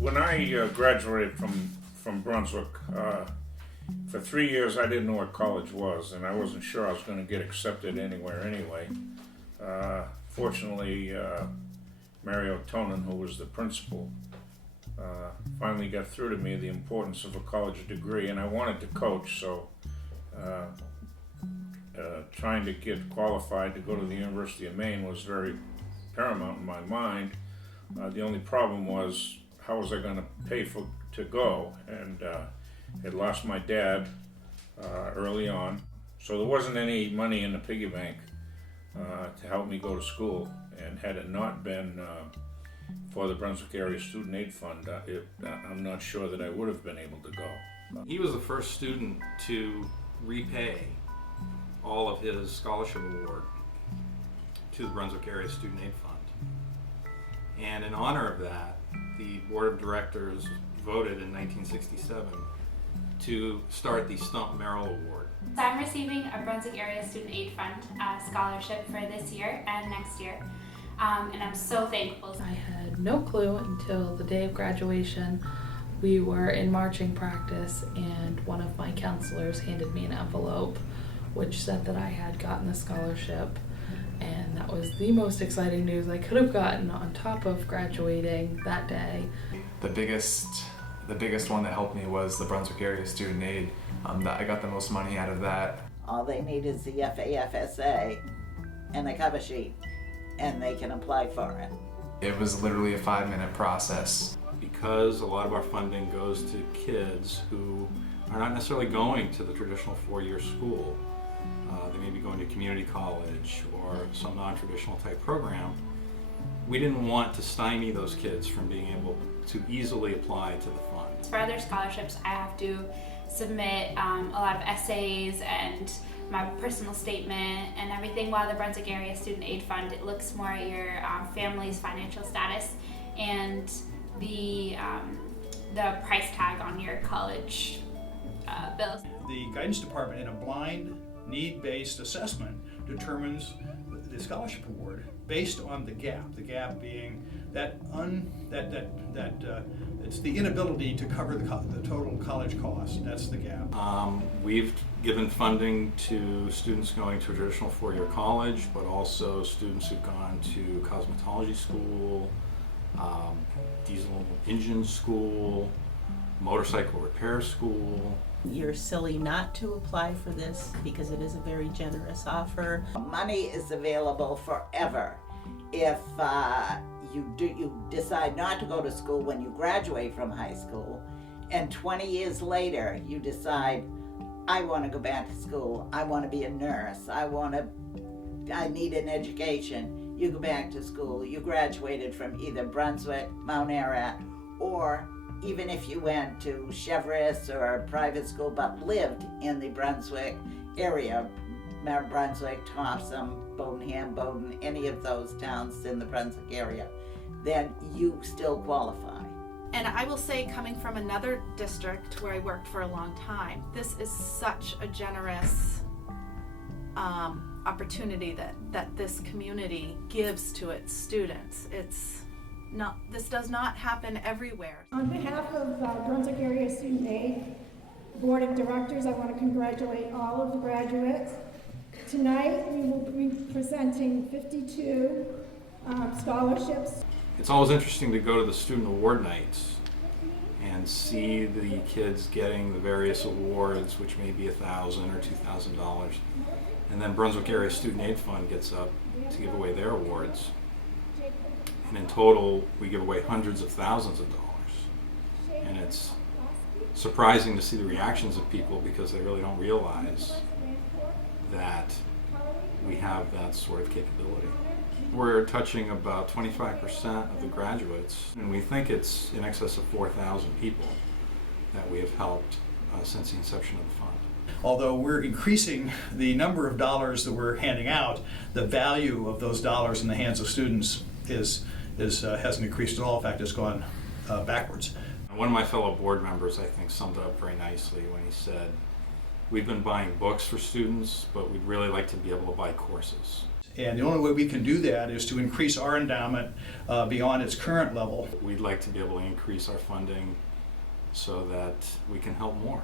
When I graduated from Brunswick, for 3 years I didn't know what college was, and I wasn't sure I was going to get accepted anywhere anyway. Fortunately, Mario Tonin, who was the principal, finally got through to me the importance of a college degree, and I wanted to coach, so trying to get qualified to go to the University of Maine was very paramount in my mind. The only problem was, how was I going to pay to go? And had lost my dad early on, so there wasn't any money in the piggy bank to help me go to school. And had it not been for the Brunswick Area Student Aid Fund, I'm not sure that I would have been able to go. He was the first student to repay all of his scholarship award to the Brunswick Area Student Aid Fund. And in honor of that, the Board of Directors voted in 1967 to start the Stump Merrill Award. So I'm receiving a Brunswick Area Student Aid Fund scholarship for this year and next year, and I'm so thankful. I had no clue until the day of graduation. We were in marching practice and one of my counselors handed me an envelope which said that I had gotten the scholarship, and that was the most exciting news I could have gotten on top of graduating that day. The biggest one that helped me was the Brunswick Area Student Aid. I got the most money out of that. All they need is the FAFSA and a cover sheet, and they can apply for it. It was literally a 5-minute process. Because a lot of our funding goes to kids who are not necessarily going to the traditional 4-year school. They may be going to community college or some non-traditional type program. We didn't want to stymie those kids from being able to easily apply to the fund. For other scholarships, I have to submit a lot of essays and my personal statement and everything, while the Brunswick Area Student Aid Fund, it looks more at your family's financial status and the price tag on your college bills. The guidance department, in a blind, need-based assessment, determines the scholarship award based on the gap. The gap being that it's the inability to cover the total college cost. That's the gap. We've given funding to students going to a traditional 4-year college, but also students who've gone to cosmetology school, diesel engine school, motorcycle repair school. You're silly not to apply for this because it is a very generous offer. Money is available forever. If you decide not to go to school when you graduate from high school, and 20 years later you decide, I want to go back to school, I want to be a nurse, I need an education, you go back to school, you graduated from either Brunswick, Mount Ararat, or even if you went to Cheverus or a private school but lived in the Brunswick area, Mount Brunswick, Topsom, Bodenham, Bowden, any of those towns in the Brunswick area, then you still qualify. And I will say, coming from another district where I worked for a long time, this is such a generous opportunity that this community gives to its students. This does not happen everywhere. On behalf of Brunswick Area Student Aid Board of Directors, I want to congratulate all of the graduates. Tonight we will be presenting 52 scholarships. It's always interesting to go to the student award nights and see the kids getting the various awards, which may be $1,000 or $2,000. And then Brunswick Area Student Aid Fund gets up to give away their awards. And in total, we give away hundreds of thousands of dollars. And it's surprising to see the reactions of people because they really don't realize that we have that sort of capability. We're touching about 25% of the graduates, and we think it's in excess of 4,000 people that we have helped since the inception of the fund. Although we're increasing the number of dollars that we're handing out, the value of those dollars in the hands of students hasn't increased at all. In fact, it's gone backwards. One of my fellow board members, I think, summed it up very nicely when he said, we've been buying books for students, but we'd really like to be able to buy courses. And the only way we can do that is to increase our endowment beyond its current level. We'd like to be able to increase our funding so that we can help more.